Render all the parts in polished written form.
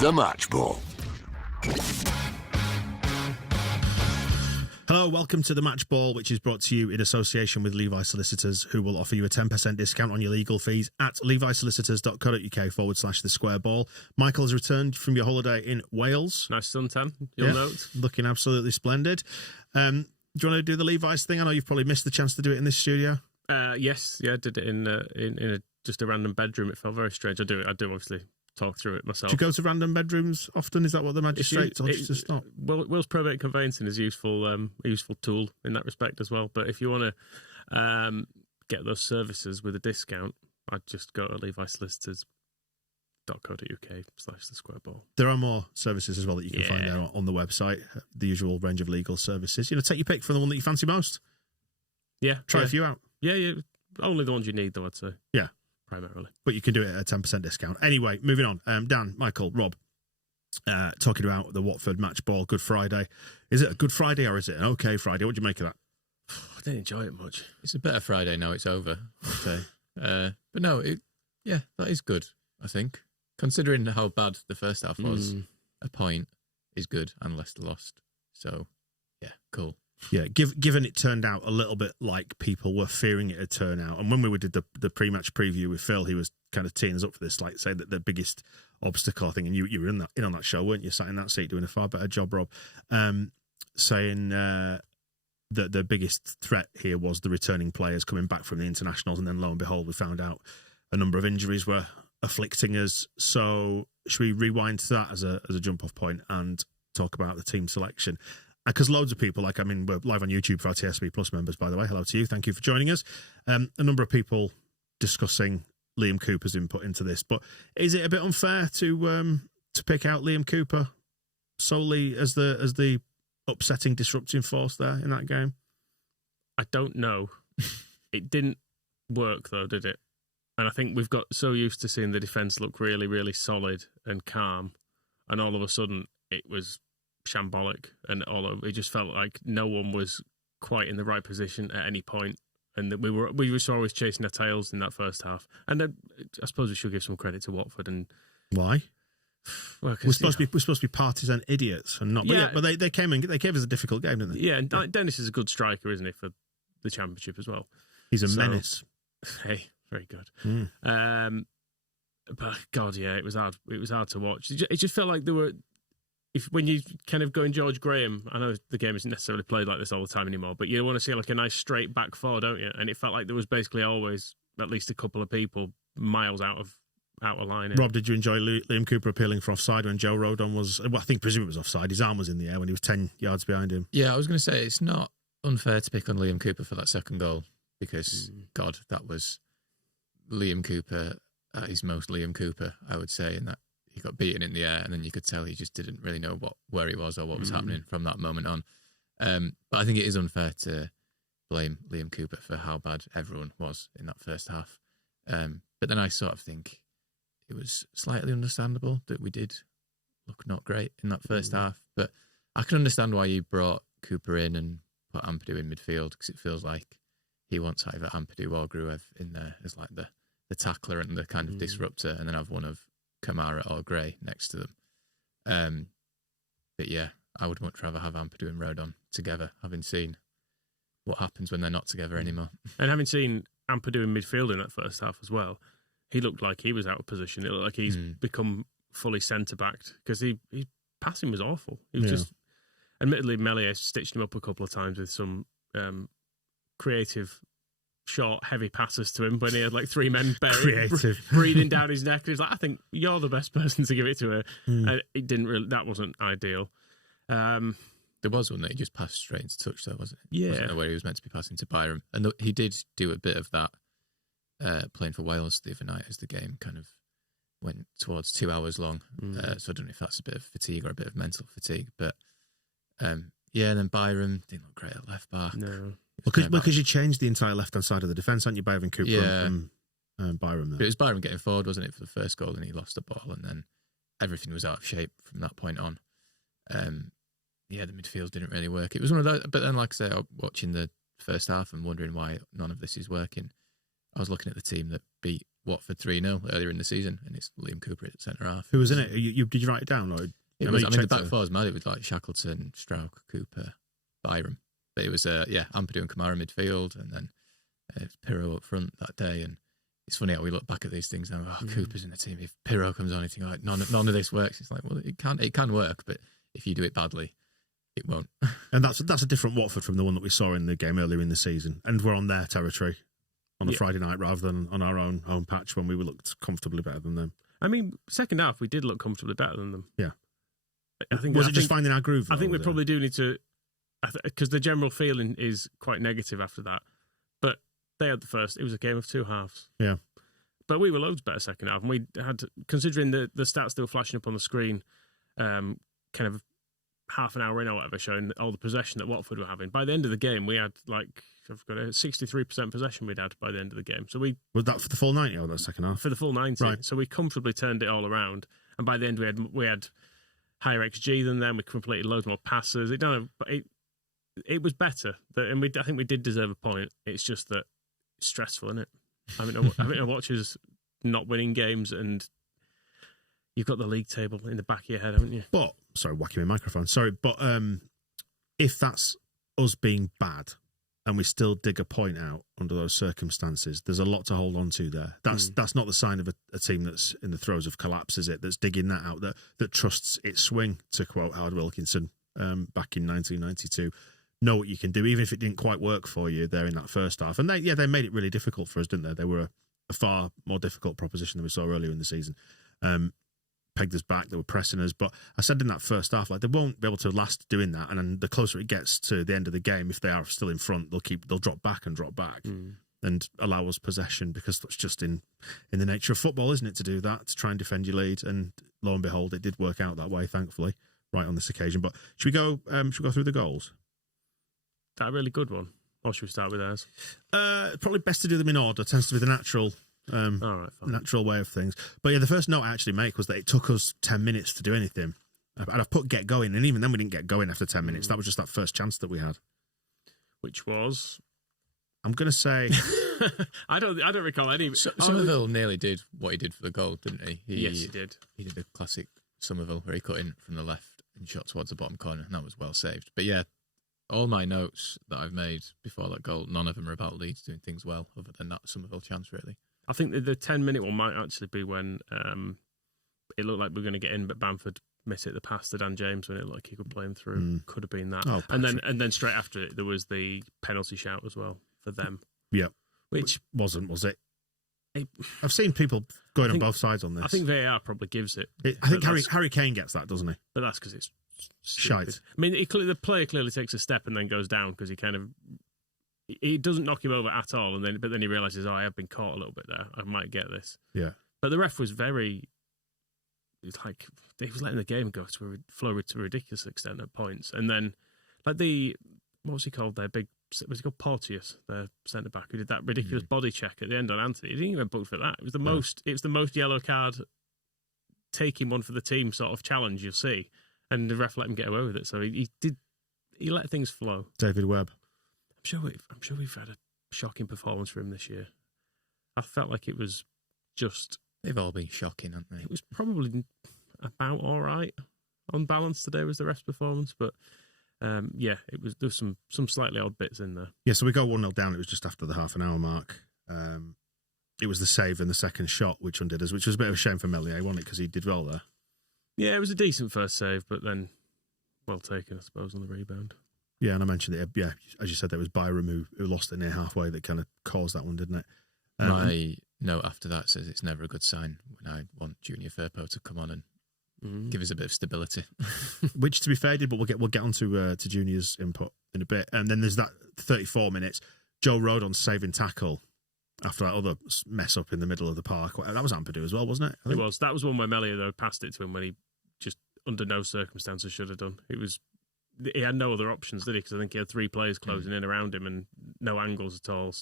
The Match Ball. Hello, welcome to The Match Ball, which is brought to you in association with Levi Solicitors, who will offer you a 10% discount on your legal fees at levisolicitors.co.uk/the square ball. Michael has returned from your holiday in Wales. Nice suntan, you'll note. Looking absolutely splendid. Do you want to do the Levi's thing? I know you've probably missed the chance to do it in this studio. Yes, I did it in just a random bedroom. It felt very strange. I do obviously talk through it myself. Do you go to random bedrooms often? Is that what the magistrate told you to stop? Will's probate conveyancing is a useful tool in that respect as well. But if you want to get those services with a discount, I'd just go to levisolicitors.co.uk/the square ball. There are more services as well that you can find out on the website. The usual range of legal services. Take your pick for the one that you fancy most. Yeah. Try a few out. Yeah. Only the ones you need, though, I'd say. Yeah. Primarily. But you can do it at a 10% discount. Anyway, moving on. Dan, Michael, Rob, talking about the Watford match ball, Good Friday. Is it a Good Friday or is it an okay Friday? What do you make of that? I didn't enjoy it much. It's a better Friday now it's over, I'd say. But no, that is good, I think. Considering how bad the first half was, a point is good unless lost. So, yeah, cool. Yeah, given it turned out a little bit like people were fearing it would turn out. And when we did the pre-match preview with Phil, he was kind of teeing us up for this, like say that the biggest obstacle, I think, and you were in on that show, weren't you? Sat in that seat doing a far better job, Rob, saying that the biggest threat here was the returning players coming back from the internationals. And then lo and behold, we found out a number of injuries were afflicting us. So should we rewind to that as a jump off point and talk about the team selection? Because loads of people, we're live on YouTube for our TSB Plus members, by the way. Hello to you. Thank you for joining us. A number of people discussing Liam Cooper's input into this. But is it a bit unfair to pick out Liam Cooper solely as the upsetting, disrupting force there in that game? I don't know. It didn't work, though, did it? And I think we've got so used to seeing the defence look really, really solid and calm. And all of a sudden, it was shambolic, and it just felt like no one was quite in the right position at any point, and that we were always chasing our tails in that first half. And then I suppose we should give some credit to Watford. And why? Well, we're supposed to be partisan idiots and not. But they came and they gave us a difficult game, didn't they? Yeah, and Dennis is a good striker, isn't he, for the Championship as well? He's a menace. Hey, very good. But God, yeah, it was hard. It was hard to watch. It just felt like there were. When you kind of go in George Graham, I know the game isn't necessarily played like this all the time anymore, but you want to see like a nice straight back four, don't you? And it felt like there was basically always at least a couple of people miles out of line. Rob, did you enjoy Liam Cooper appealing for offside when Joe Rodon was? Well, I think presumably it was offside. His arm was in the air when he was 10 yards behind him. Yeah, I was going to say it's not unfair to pick on Liam Cooper for that second goal because God, that was Liam Cooper at his most Liam Cooper, I would say, in that. He got beaten in the air, and then you could tell he just didn't really know where he was or what was happening from that moment on. But I think it is unfair to blame Liam Cooper for how bad everyone was in that first half. But then I sort of think it was slightly understandable that we did look not great in that first half. But I can understand why you brought Cooper in and put Ampadu in midfield, because it feels like he wants either Ampadu or Gruev in there as like the tackler and the kind of disruptor, and then have one of Kamara or Gray next to them. But yeah, I would much rather have Ampadu and Rodon together, having seen what happens when they're not together anymore. And having seen Ampadu in midfield in that first half as well, he looked like he was out of position. It looked like he's become fully centre-backed, because his passing was awful. He was just, admittedly, Meslier stitched him up a couple of times with some creative short, heavy passes to him when he had like three men breathing down his neck. He's like, I think you're the best person to give it to her. And it didn't really, that wasn't ideal. There was one that he just passed straight into touch, though, wasn't it? Yeah. Wasn't there where he was meant to be passing to Byram. And he did do a bit of that playing for Wales the other night as the game kind of went towards 2 hours long. So I don't know if that's a bit of fatigue or a bit of mental fatigue. But yeah, and then Byram didn't look great at left back. No. Because you changed the entire left-hand side of the defence, hadn't you, by having Cooper and Byram there? But it was Byram getting forward, wasn't it, for the first goal, and he lost the ball, and then everything was out of shape from that point on. The midfield didn't really work. It was one of those, but then, like I say, watching the first half and wondering why none of this is working, I was looking at the team that beat Watford 3-0 earlier in the season, and it's Liam Cooper at centre half. Who was in it? Did you write it down? Or The back four was mad. It was like Shackleton, Strauch, Cooper, Byram. But it was Ampadu and Kamara midfield, and then Pirro up front that day. And it's funny how we look back at these things now. Cooper's in the team. If Pirro comes on, you think like none of this works. It's like, well, it can work, but if you do it badly, it won't. And that's a different Watford from the one that we saw in the game earlier in the season. And we're on their territory on a Friday night rather than on our own home patch when we looked comfortably better than them. I mean, second half we did look comfortably better than them. Yeah. I think just finding our groove? I think we probably do need to, because the general feeling is quite negative after that. But they had the first. It was a game of two halves. Yeah. But we were loads better second half, and we had, considering the stats that were flashing up on the screen, kind of half an hour in or whatever, showing all the possession that Watford were having. By the end of the game, we had I've got a 63% possession we'd had by the end of the game. So was that for the full 90 or that second half? For the full 90. Right. So we comfortably turned it all around, and by the end we had higher XG than them. We completed loads more passes. It was better, and I think we did deserve a point. It's just that it's stressful, isn't it? Having to watch us not winning games, and you've got the league table in the back of your head, haven't you? But sorry, whacking my microphone. Sorry, but if that's us being bad and we still dig a point out under those circumstances, there's a lot to hold on to there. That's not the sign of a team that's in the throes of collapse, is it? That's digging that out, that trusts its swing, to quote Howard Wilkinson back in 1992. Know what you can do, even if it didn't quite work for you there in that first half. And they made it really difficult for us, didn't they? They were a far more difficult proposition than we saw earlier in the season. Pegged us back, they were pressing us. But I said in that first half, they won't be able to last doing that. And then the closer it gets to the end of the game, if they are still in front, they'll drop back and allow us possession, because that's just in the nature of football, isn't it, to do that, to try and defend your lead. And lo and behold, it did work out that way, thankfully, right on this occasion. But should we go through the goals? That a really good one? Or should we start with ours? Probably best to do them in order. Tends to be the natural natural way of things. But yeah, the first note I actually make was that it took us 10 minutes to do anything. And I've put get going, and even then we didn't get going after 10 minutes. That was just that first chance that we had. Which was? I'm going to say... I don't recall any... Somerville nearly did what he did for the goal, didn't he? Yes, he did. He did a classic Somerville where he cut in from the left and shot towards the bottom corner, and that was well saved. But yeah, all my notes that I've made before that goal, none of them are about Leeds doing things well, other than that Somerville chance, really. I think the 10-minute one might actually be when it looked like we were going to get in, but Bamford missed the pass to Dan James when it looked like he could play him through. Could have been that. Oh, and then straight after it, there was the penalty shout as well for them. Yeah. Which wasn't, was it? I've seen people going on both sides on this. I think VAR probably gives it. I think Harry Kane gets that, doesn't he? But that's because it's shite. I mean, the player clearly takes a step and then goes down because he doesn't knock him over at all, but then he realises, I have been caught a little bit there. I might get this. Yeah. But the ref was he was letting the game go to a ridiculous extent at points. And then, what was he called there? Was he called Porteous, their centre back, who did that ridiculous body check at the end on Anthony? He didn't even book for that. It was the most yellow card taking one for the team sort of challenge you'll see, and the ref let him get away with it. So he let things flow. David Webb. I'm sure we've had a shocking performance from him this year. I felt like it was just... They've all been shocking, haven't they? It was probably about all right. On balance today was the ref's performance, but there was some slightly odd bits in there. Yeah, so we got 1-0 down. It was just after the half an hour mark. It was the save and the second shot which undid us, which was a bit of a shame for Melier, wasn't it? Because he did well there. Yeah, it was a decent first save, but then well taken, I suppose, on the rebound. Yeah, and I mentioned it. Yeah, as you said, there was Byram who lost it near halfway that kind of caused that one, didn't it? My note after that says it's never a good sign when I want Junior Firpo to come on and give us a bit of stability. Which, to be fair, did, but we'll get on to Junior's input in a bit. And then there's that 34 minutes, Joe Rodon's saving tackle after that other mess up in the middle of the park. That was Ampadu as well, wasn't it? It was. That was one where Melier, though, passed it to him when he just, under no circumstances, should have done. He had no other options, did he? Because I think he had three players closing in around him and no angles at all.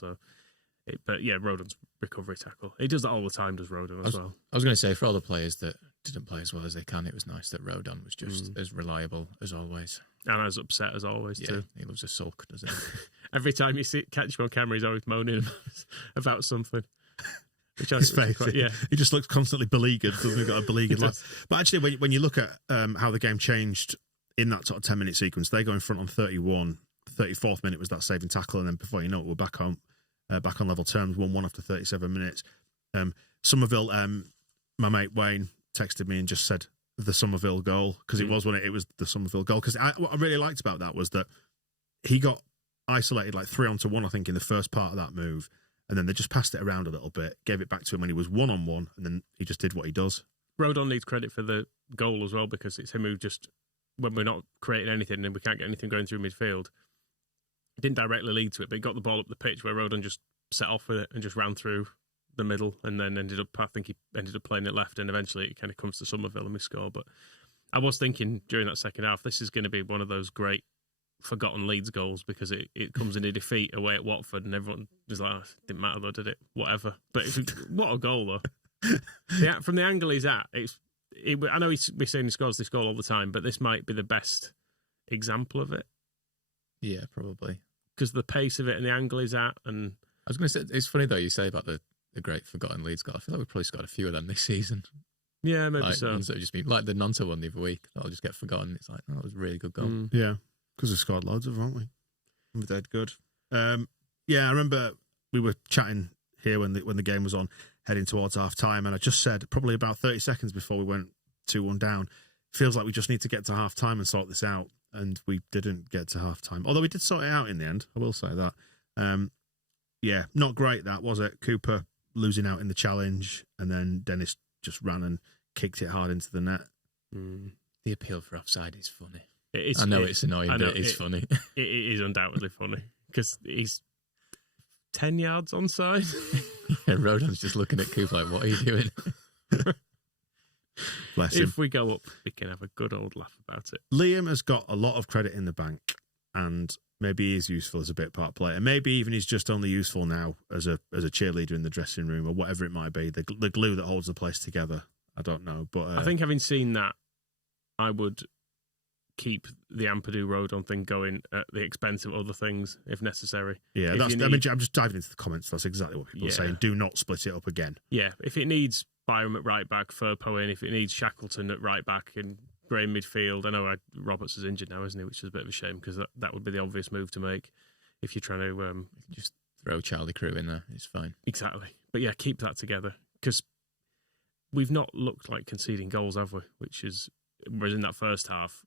But yeah, Rodon's recovery tackle. He does that all the time, does Rodon as well. I was going to say, for all the players that didn't play as well as they can, it was nice that Rodon was just as reliable as always. And as upset as always, too. He loves a sulk, doesn't he? Every time you catch him on camera, he's always moaning about something. His face, he just looks constantly beleaguered. Doesn't he? Got a beleaguered laugh. But actually, when you look at how the game changed in that sort of 10-minute sequence, they go in front on 31. 34th minute was that saving tackle, and then before you know it, we're back on level terms, 1-1 after 37 minutes. Somerville, my mate Wayne texted me and just said the Somerville goal, because it was the Somerville goal. Because what I really liked about that was that he got isolated like 3-on-1, I think, in the first part of that move, and then they just passed it around a little bit, gave it back to him when he was 1-on-1, and then he just did what he does. Rodon needs credit for the goal as well, because it's him who just, when we're not creating anything and we can't get anything going through midfield, he didn't directly lead to it, but he got the ball up the pitch where Rodon just set off with it and just ran through the middle, and then I think he ended up playing it left, and eventually it kind of comes to Somerville and we score. But I was thinking during that second half, this is going to be one of those great forgotten Leeds goals, because it comes in a defeat away at Watford, and everyone was like, oh, it didn't matter though, did it? Whatever. But what a goal though. From the angle he's at, I know we're saying he scores this goal all the time, but this might be the best example of it. Yeah, probably. Because the pace of it and the angle he's at. And I was going to say, it's funny though, you say about the great forgotten Leeds goal. I feel like we've probably scored a few of them this season. Yeah, maybe like, so. Ones that have just been, like the Nonto one the other week, that'll just get forgotten. It's like, oh, that was a really good goal. Yeah, because we've scored loads of them, haven't we? We're dead good. Yeah, I remember we were chatting here when the game was on, heading towards half time, and I just said probably about 30 seconds before we went 2-1 down, feels like we just need to get to half time and sort this out. And we didn't get to half time, although we did sort it out in the end. I will say that. Yeah, not great, that was it. Cooper losing out in the challenge, and then Dennis just ran and kicked it hard into the net. The appeal for offside is funny. I know it's annoying, but it is funny. It is undoubtedly funny, because he's 10 yards onside. Yeah, Rodon's just looking at Cooper like, what are you doing? Bless him. If we go up, we can have a good old laugh about it. Liam has got a lot of credit in the bank, and maybe he is useful as a bit part player. Maybe even he's just only useful now as a cheerleader in the dressing room, or whatever it might be. The glue that holds the place together. I don't know, but I think having seen that, I would keep the Ampadu Rodon thing going at the expense of other things if necessary. Yeah, I'm just diving into the comments. That's exactly what people are saying. Do not split it up again. Yeah, if it needs Byram at right back, Firpo in, if it needs Shackleton at right back and Gray in midfield. I know Roberts is injured now, isn't he? Which is a bit of a shame, because that would be the obvious move to make if you're trying to just throw Charlie Crew in there. It's fine. Exactly. But yeah, keep that together, because we've not looked like conceding goals, have we? Whereas in that first half,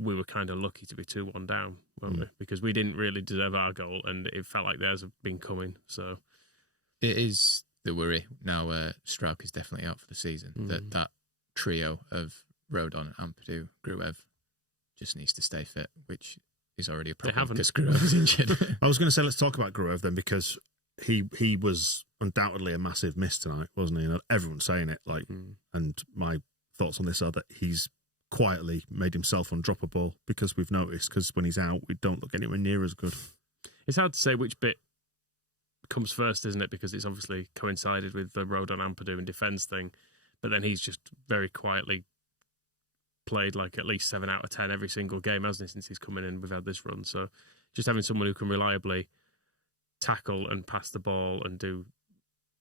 we were kind of lucky to be 2-1 down, weren't we? Because we didn't really deserve our goal, and it felt like theirs have been coming. So it is the worry now. Strauch is definitely out for the season. That trio of Rodon, Ampadu, Gruev just needs to stay fit, which is already a problem because Gruev is injured. I was going to say, let's talk about Gruev then, because he was undoubtedly a massive miss tonight, wasn't he? And everyone's saying it. And my thoughts on this are that he's quietly made himself undroppable, because we've noticed, because when he's out, we don't look anywhere near as good. It's hard to say which bit comes first, isn't it? Because it's obviously coincided with the Rodon Ampadu and defence thing, but then he's just very quietly played like at least 7 out of 10 every single game, hasn't he, since he's come in? We've had this run, so just having someone who can reliably tackle and pass the ball and do,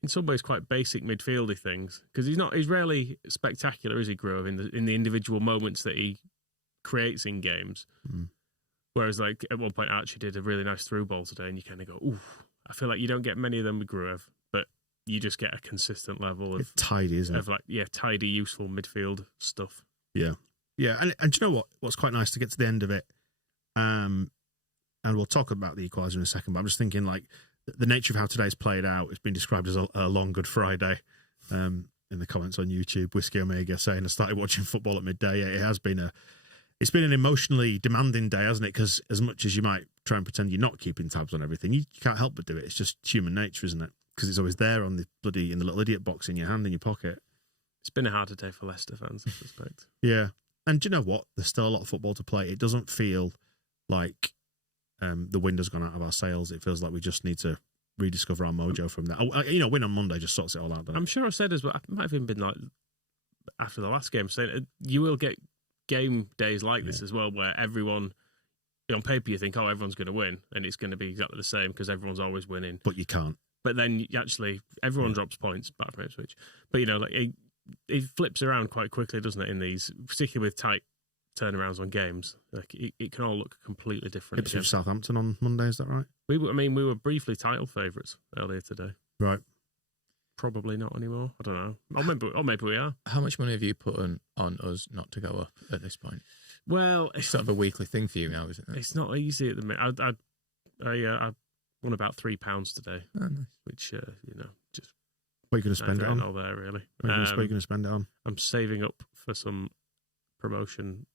in some ways, quite basic midfieldy things, because he's rarely spectacular, is he, Grove, in the individual moments that he creates in games. Whereas, like, at one point, Archie did a really nice through ball today, and you kind of go, ooh, I feel like you don't get many of them with Gruev, but you just get a consistent level of tidy, isn't it? Of tidy, useful midfield stuff. Yeah. Yeah, and do you know what? What's quite nice to get to the end of it, and we'll talk about the equaliser in a second, but I'm just thinking, like, the nature of how today's played out, it's been described as a long Good Friday. In the comments on YouTube, Whiskey Omega saying I started watching football at midday. It has been it's been an emotionally demanding day, hasn't it? Because as much as you might try and pretend you're not keeping tabs on everything, you can't help but do it. It's just human nature, isn't it? Because it's always there in the little idiot box in your hand, in your pocket. It's been a harder day for Leicester fans, I suspect. Yeah. And do you know what? There's still a lot of football to play. It doesn't feel like the wind has gone out of our sails. It feels like we just need to rediscover our mojo from that. Win on Monday just sorts it all out. I'm sure I've said as well, I might have even been like, after the last game, saying you will get game days like this as well, where everyone, on paper, you think, everyone's going to win, and it's going to be exactly the same because everyone's always winning. But you can't. But then everyone drops points back from Ipswich. But like it flips around quite quickly, doesn't it? In these, particularly with tight turnarounds on games, like it can all look completely different. Ipswich Southampton on Monday, is that right? We were briefly title favourites earlier today. Right. Probably not anymore. I don't know. Or maybe we are. How much money have you put on us not to go up at this point? Well, it's sort of a weekly thing for you now, isn't it? It's not easy at the minute. I won about £3 today, nice. Which just what are you going to spend it on? All there, really. What are you going to spend it on? I'm saving up for some promotion.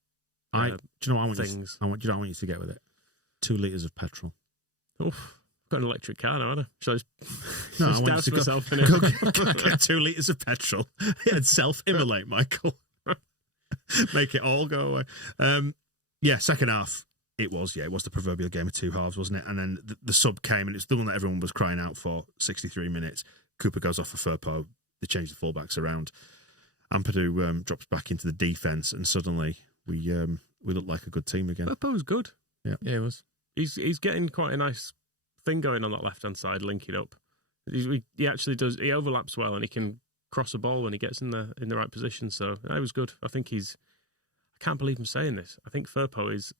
Do you know what I want? Things. Do you know what I want you to get with it? 2 litres of petrol. Oof. Got an electric car now, haven't I? Shall No, I I want you to myself in go get 2 litres of petrol and self-immolate, Michael. Make it all go away. Second half, it was the proverbial game of two halves, wasn't it? And then the sub came, and it's the one that everyone was crying out for, 63 minutes. Cooper goes off for Firpo. They change the fullbacks around. Ampadu drops back into the defence, and suddenly we look like a good team again. Firpo's good. Yeah, he was. He's getting quite a nice thing going on that left-hand side, link it up. He actually does. He overlaps well, and he can cross a ball when he gets in the right position. So that was good. I think I can't believe I'm saying this. I think Firpo is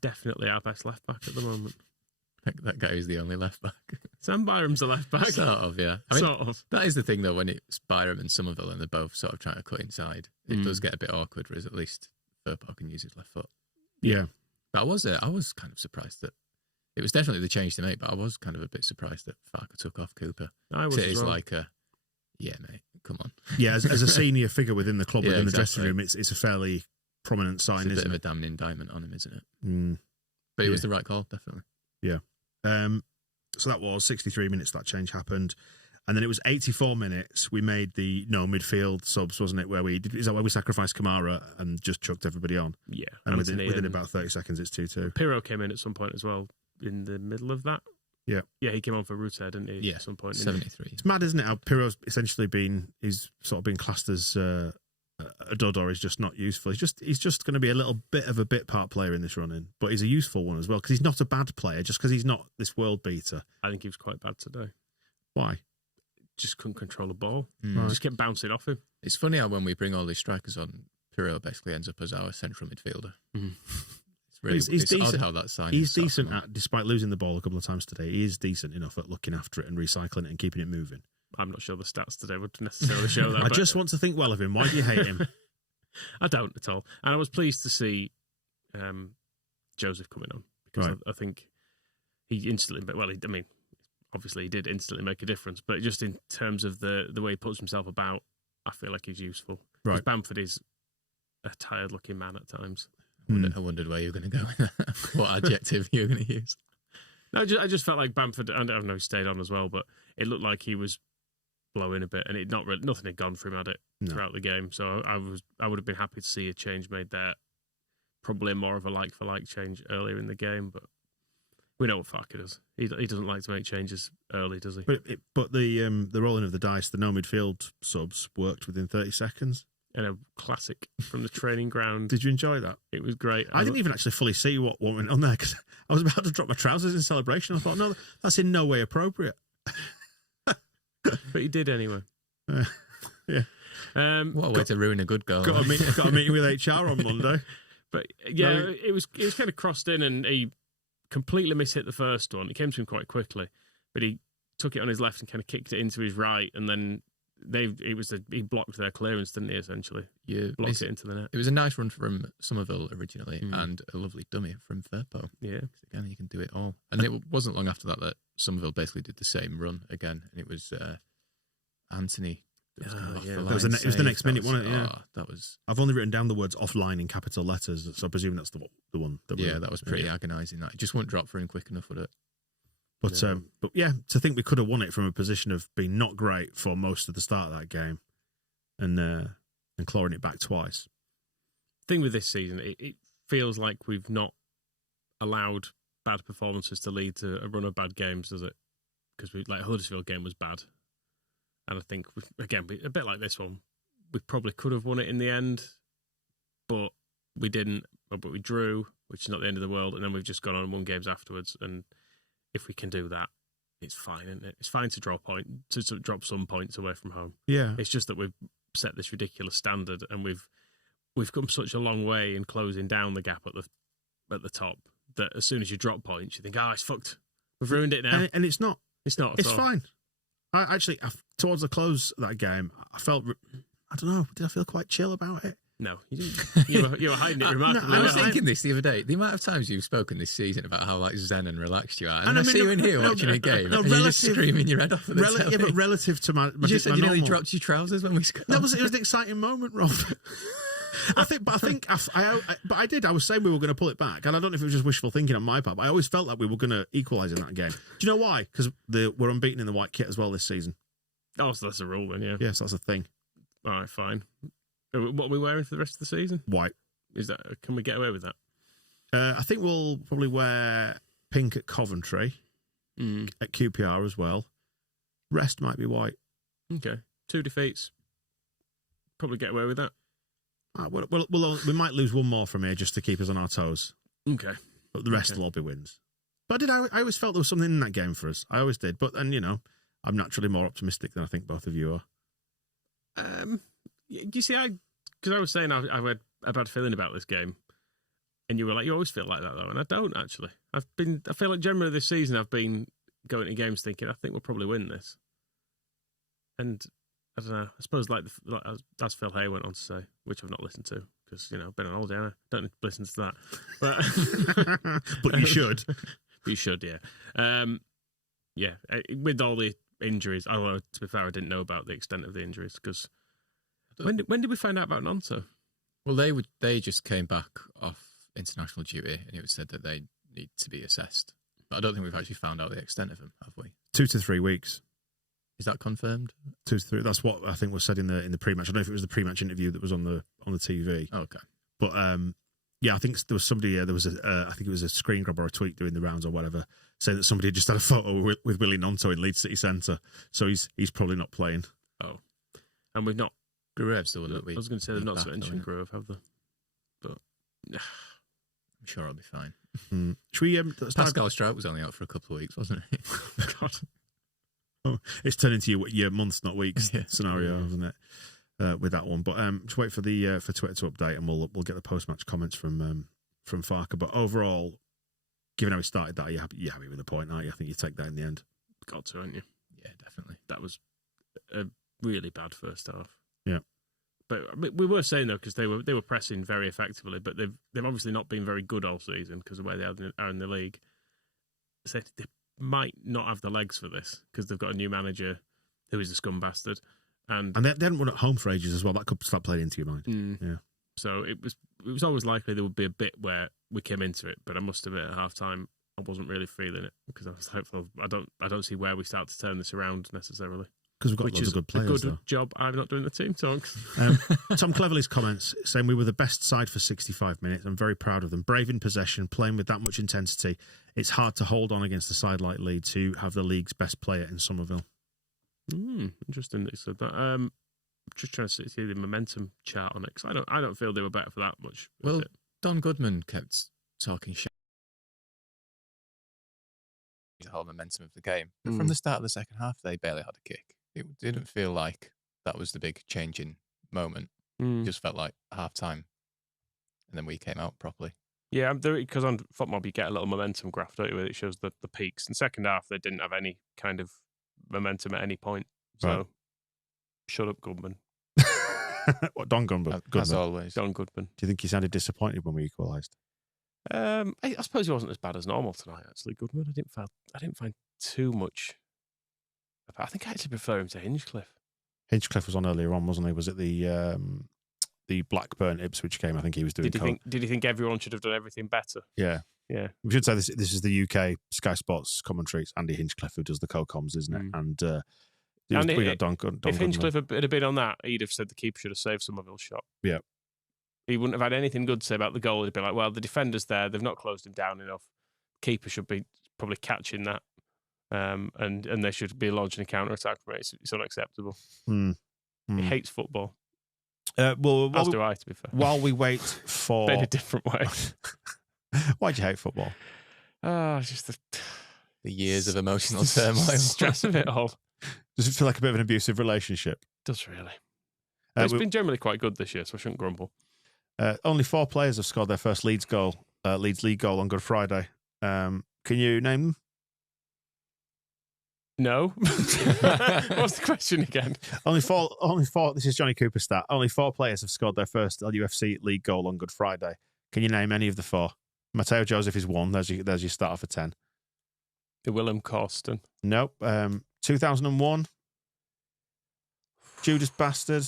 definitely our best left back at the moment. That guy is the only left back. Sam Byram's the left back. Sort of, yeah. Sort of. That is the thing, though, when it's Byram and Somerville and they're both sort of trying to cut inside, it does get a bit awkward, whereas at least Firpo can use his left foot. Yeah. But I was kind of surprised that it was definitely the change to make, but I was kind of a bit surprised that Farker took off Cooper. I was. It is like yeah, mate, come on. Yeah, as a senior figure within the club, within the dressing room, it's a fairly prominent sign, isn't it? It's a bit of a damning indictment on him, isn't it? But it was the right call, definitely. Yeah. So that was 63 minutes that change happened. And then it was 84 minutes. We made the midfield subs, wasn't it? Is that where we sacrificed Kamara and just chucked everybody on? Yeah. And within about 30 seconds, it's 2-2. Pirro came in at some point as well in the middle of that. Yeah. Yeah, he came on for Ruted, didn't he? Yeah, at some point. 73. It's mad, isn't it? How Pirro's essentially he's sort of been classed as a dud, or he's just not useful. He's just going to be a little bit of a bit part player in this run-in, but he's a useful one as well because he's not a bad player just because he's not this world beater. I think he was quite bad today. Why? Just couldn't control the ball. Right. Just kept bouncing off him. It's funny how when we bring all these strikers on, Pirro basically ends up as our central midfielder. It's really it's odd how that sign. He's decent despite losing the ball a couple of times today. He is decent enough at looking after it and recycling it and keeping it moving. I'm not sure the stats today would necessarily show that. I just want to think well of him. Why do you hate him? I don't at all. And I was pleased to see Joseph coming on because I think he instantly, obviously he did instantly make a difference, but just in terms of the way he puts himself about, I feel like he's useful. Right. Bamford is a tired-looking man at times. I wondered where you were going to go with that. What adjective you were going to use. No, I just felt like Bamford, I don't know, he stayed on as well, but it looked like he was blowing a bit, and nothing had gone for him at it throughout the game. So I would have been happy to see a change made there. Probably more of a like-for-like change earlier in the game, but we know what Farker does. He doesn't like to make changes early, does he? But the rolling of the dice, the no midfield subs worked within 30 seconds. And a classic from the training ground. Did you enjoy that? It was great. I didn't even actually fully see what went on there because I was about to drop my trousers in celebration. I thought, no, that's in no way appropriate. But he did anyway. Yeah. What a way to ruin a good goal. Got a meeting with HR on Monday. But yeah, it was kind of crossed in, and he completely mishit the first one. It came to him quite quickly, but he took it on his left and kind of kicked it into his right, and then he blocked their clearance, didn't he? Essentially, blocked it into the net. It was a nice run from Somerville originally, and a lovely dummy from Firpo. Yeah, again, you can do it all. And it wasn't long after that Somerville basically did the same run again, and it was Anthony. It was the next minute, wasn't it? Yeah, that was. I've only written down the words offline in capital letters, so I presume that's the one. That was pretty agonising. That it just wouldn't drop for him quick enough, would it? But to think we could have won it from a position of being not great for most of the start of that game, and clawing it back twice. Thing with this season, it feels like we've not allowed bad performances to lead to a run of bad games, does it? Because Huddersfield game was bad, and I think again a bit like this one, we probably could have won it in the end, but we didn't. But we drew, which is not the end of the world, and then we've just gone on and won games afterwards. And if we can do that, it's fine, isn't it? It's fine to drop some points away from home. Yeah. It's just that we've set this ridiculous standard, and we've come such a long way in closing down the gap at the top that as soon as you drop points, you think, it's fucked. We've ruined it now. And it's not. It's not. It's fine. Towards the close of that game, I felt, I don't know, did I feel quite chill about it? No, you didn't. You were hiding it remarkably. I was thinking this the other day. The amount of times you've spoken this season about how zen and relaxed you are, and I see you in here watching a game, and you're just screaming your head off. At the telly. Yeah, but relative to my you just said my you normal, nearly dropped your trousers when we scored. It was an exciting moment, Rob. But I did. I was saying we were going to pull it back, and I don't know if it was just wishful thinking on my part. But I always felt like we were going to equalise in that game. Do you know why? Because we're unbeaten in the white kit as well this season. Oh, so that's a rule then, yeah. Yes, that's a thing. All right, fine. What are we wearing for the rest of the season? White. Can we get away with that? I think we'll probably wear pink at Coventry, at QPR as well. Rest might be white. Okay, 2 defeats. Probably get away with that. We might lose one more from here just to keep us on our toes. Okay. But the rest will all be wins. But I always felt there was something in that game for us. I always did. But then, I'm naturally more optimistic than I think both of you are. You see, because I was saying I had a bad feeling about this game, and you were like, you always feel like that though, and I don't actually. I feel like generally this season I've been going to games thinking I think we'll probably win this, and I don't know. I suppose like as Phil Hay went on to say, which I've not listened to because I've been on holiday. I don't need to listen to that, but but you should. You should, yeah. Yeah, with all the injuries, although to be fair, I didn't know about the extent of the injuries because when did we find out about Nonto? Well, they just came back off international duty, and it was said that they need to be assessed. But I don't think we've actually found out the extent of them, have we? 2 to 3 weeks. Is that confirmed? 2 to 3. That's what I think was said in the pre-match. I don't know if it was the pre-match interview that was on the TV. Oh, okay. But yeah, I think there was somebody. There was I think it was a screen grab or a tweet doing the rounds or whatever, saying that somebody had just had a photo with Willie Nonto in Leeds City Centre. So he's probably not playing. Oh, and we've not. Gruev's the one that we. I was going to say they've not mentioned Gruev, have they? But I'm sure I'll be fine. Should we? Pascal Strout was only out for a couple of weeks, wasn't he? God. Oh, it's turned into your months, not weeks scenario, hasn't it? With that one, but just wait for the for Twitter to update, and we'll get the post match comments from Farker. But overall, given how we started that, you're happy with the point, aren't you? I think you take that in the end. Got to, aren't you? Yeah, definitely. That was a really bad first half. Yeah, but we were saying though because they were pressing very effectively, but they've obviously not been very good all season because of where they are in the league. So they might not have the legs for this because they've got a new manager who is a scum bastard. And they hadn't won at home for ages as well. That could start playing into your mind. Yeah. So it was always likely there would be a bit where we came into it, but I must admit at half time I wasn't really feeling it because I was hopeful. I don't see where we start to turn this around necessarily. Because we've got loads of good players. A good job I'm not doing the team talks. Tom Cleverley's comments saying we were the best side for 65 minutes. I'm very proud of them. Brave in possession, playing with that much intensity. It's hard to hold on against a side like Leeds who have the league's best player in Somerville. Interesting that you said that. Just trying to see the momentum chart on it because I don't feel they were better for that much. Well, Don Goodman kept talking shit. The whole momentum of the game. But from the start of the second half, they barely had a kick. It didn't feel like that was the big changing moment. It just felt like half time, and then we came out properly. Yeah, because on FotMob you get a little momentum graph, don't you? Where it shows the peaks. In second half, they didn't have any kind of momentum at any point. So, right. Shut up, Goodman. What, Don Goodman? As always. Don Goodman. Do you think he sounded disappointed when we equalised? I suppose he wasn't as bad as normal tonight. Actually, Goodman. I didn't find too much. I think I actually prefer him to Hinchcliffe. Hinchcliffe was on earlier on, wasn't he? Was it the Blackburn Ipswich game? I think he was doing. Did you think everyone should have done everything better? Yeah. Yeah. We should say this is the UK Sky Sports commentary. It's Andy Hinchcliffe who does the co-coms, isn't it? And we got Don if Hinchcliffe had been on that, he'd have said the keeper should have saved Somerville's shot. Yeah. He wouldn't have had anything good to say about the goal. He'd be like, well, the defender's there. They've not closed him down enough. Keeper should be probably catching that. And they should be launching a counter-attack from it. It's unacceptable. He hates football. Well, as do I, to be fair. While we wait for... in a different way. Why do you hate football? Just The years of emotional turmoil. Stress of it all. Does it feel like a bit of an abusive relationship? Does really. It's been generally quite good this year, so I shouldn't grumble. Only 4 players have scored their first Leeds league goal on Good Friday. Can you name them? No. What's the question again? Only four. This is Johnny Cooper's stat. Only 4 players have scored their first LUFC league goal on Good Friday. Can you name any of the 4? Matteo Joseph is 1. There's your starter for 10. The Willem Corsten. Nope. 2001. Judas Bastard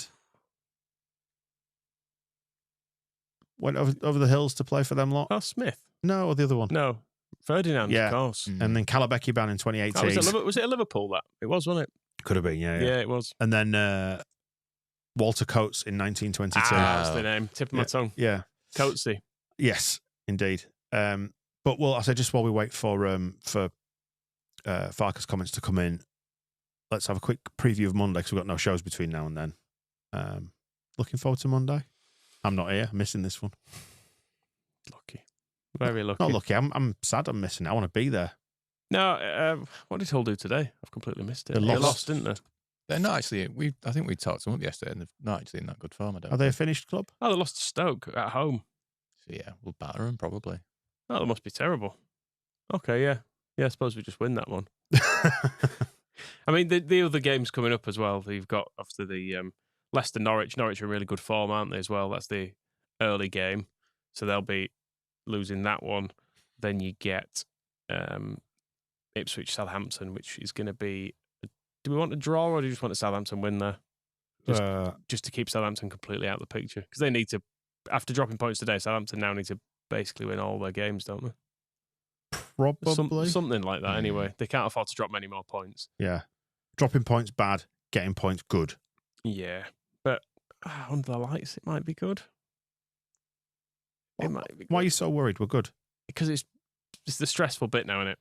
went over the hills to play for them lot. Oh, Smith. No, or the other one. No. Ferdinand, Yeah. of course. And then Calabecchi-Ban in 2018. Was it a Liverpool that? It was, wasn't it? Could have been, yeah. Yeah, it was. And then Walter Coates in 1922. That's the name. Tip of my tongue. Yeah. Coatesy. Yes, indeed. But I say just while we wait for Farker's comments to come in, let's have a quick preview of Monday because we've got no shows between now and then. Looking forward to Monday. I'm not here. I'm missing this one. Lucky. Very lucky. Not lucky. I'm sad I'm missing it. I want to be there. No, what did Hull do today? I've completely missed it. They lost, didn't they? They're not actually. I think we talked to them yesterday, and they're not actually in that good form. I don't. Are they a finished club? Oh, they lost to Stoke at home. So yeah, we'll batter them probably. Oh, that must be terrible. Okay, yeah. I suppose we just win that one. I mean, the other games coming up as well. You've got after the Leicester Norwich. Norwich are in really good form, aren't they? As well, that's the early game, so they'll be losing that one. Then you get Ipswich Southampton, which is going to be. Do we want a draw or do you just want a Southampton win there? Just to keep Southampton completely out of the picture because they need to. After dropping points today, Southampton now need to basically win all their games, don't they? Probably. Something like that, anyway. They can't afford to drop many more points. Yeah. Dropping points, bad. Getting points, good. Yeah. But under the lights, it might be good. It might be good. Why are you so worried? We're good. Because it's the stressful bit now, isn't it?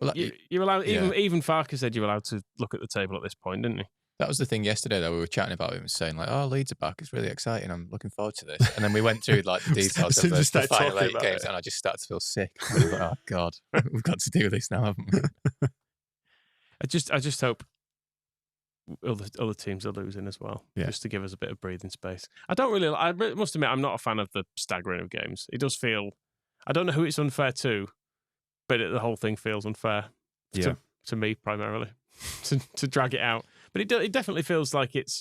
Well, you're allowed, even Farker said you're allowed to look at the table at this point, didn't he? That was the thing yesterday, though. We were chatting about it and saying, like, oh, Leeds are back. It's really exciting. I'm looking forward to this. And then we went through, like, the details of the final 8 games, and I just started to feel sick. I was like, oh, God, we've got to do this now, haven't we? I just hope other teams are losing as well, just to give us a bit of breathing space. I must admit, I'm not a fan of the staggering of games. It does feel, I don't know who it's unfair to, but the whole thing feels unfair to me primarily, to drag it out. But it definitely feels like it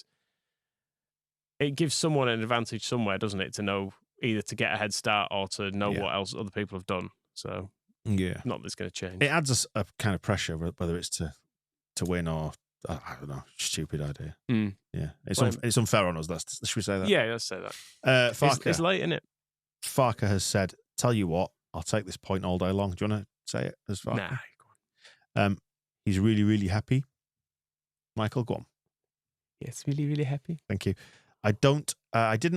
gives someone an advantage somewhere, doesn't it? To know either to get a head start or to know what else other people have done. So not that it's going to change. It adds a kind of pressure, whether it's to win or I don't know, stupid idea. Yeah, it's unfair on us. Should we say that? Yeah, let's say that. Farker, it's late, isn't it? Farker has said, "Tell you what, I'll take this point all day long." Do you want to say it as Farker? Nah, go on. He's really, really happy. Michael, go on. Yes, really, really happy. Thank you. I didn't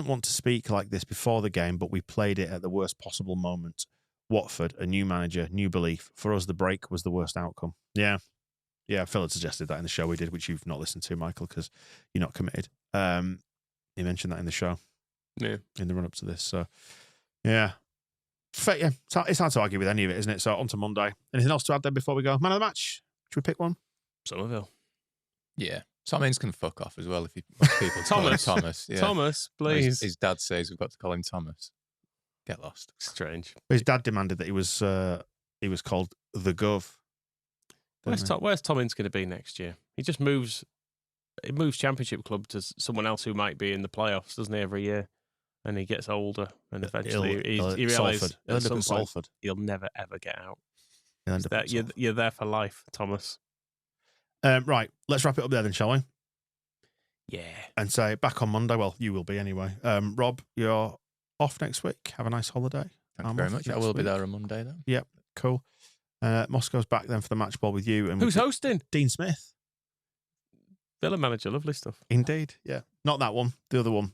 want to speak like this before the game, but we played it at the worst possible moment. Watford, a new manager, new belief. For us, the break was the worst outcome. Yeah. Phil had suggested that in the show we did, which you've not listened to, Michael, because you're not committed. He mentioned that in the show. Yeah. In the run-up to this. So, yeah. It's hard to argue with any of it, isn't it? So, on to Monday. Anything else to add there before we go? Man of the match? Should we pick one? Somerville. Yeah. Tom Ince can fuck off as well if people call him Thomas. Yeah. Thomas, please. His dad says we've got to call him Thomas. Get lost. Strange. His dad demanded that he was called the Gov. Where's Tom Ince going to be next year? He just moves Championship club to someone else who might be in the playoffs, doesn't he, every year? And he gets older, and eventually he realises at some point he'll never ever get out. You're there for life, Thomas. Right, let's wrap it up there then, shall we? Yeah. And say back on Monday. Well, you will be anyway. Rob, you're off next week. Have a nice holiday. Thank you very much. I will be there on Monday, though. Yep, cool. Moscow's back then for the match ball with you. And who's hosting? Dean Smith. Villa manager, lovely stuff. Indeed, yeah. Not that one, the other one.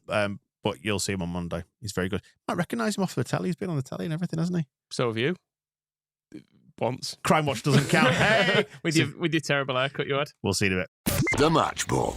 But you'll see him on Monday. He's very good. I recognise him off the telly. He's been on the telly and everything, hasn't he? So have you. Once. Crime Watch doesn't count. Hey! with your terrible haircut you had. We'll see you in a bit. The Match Ball.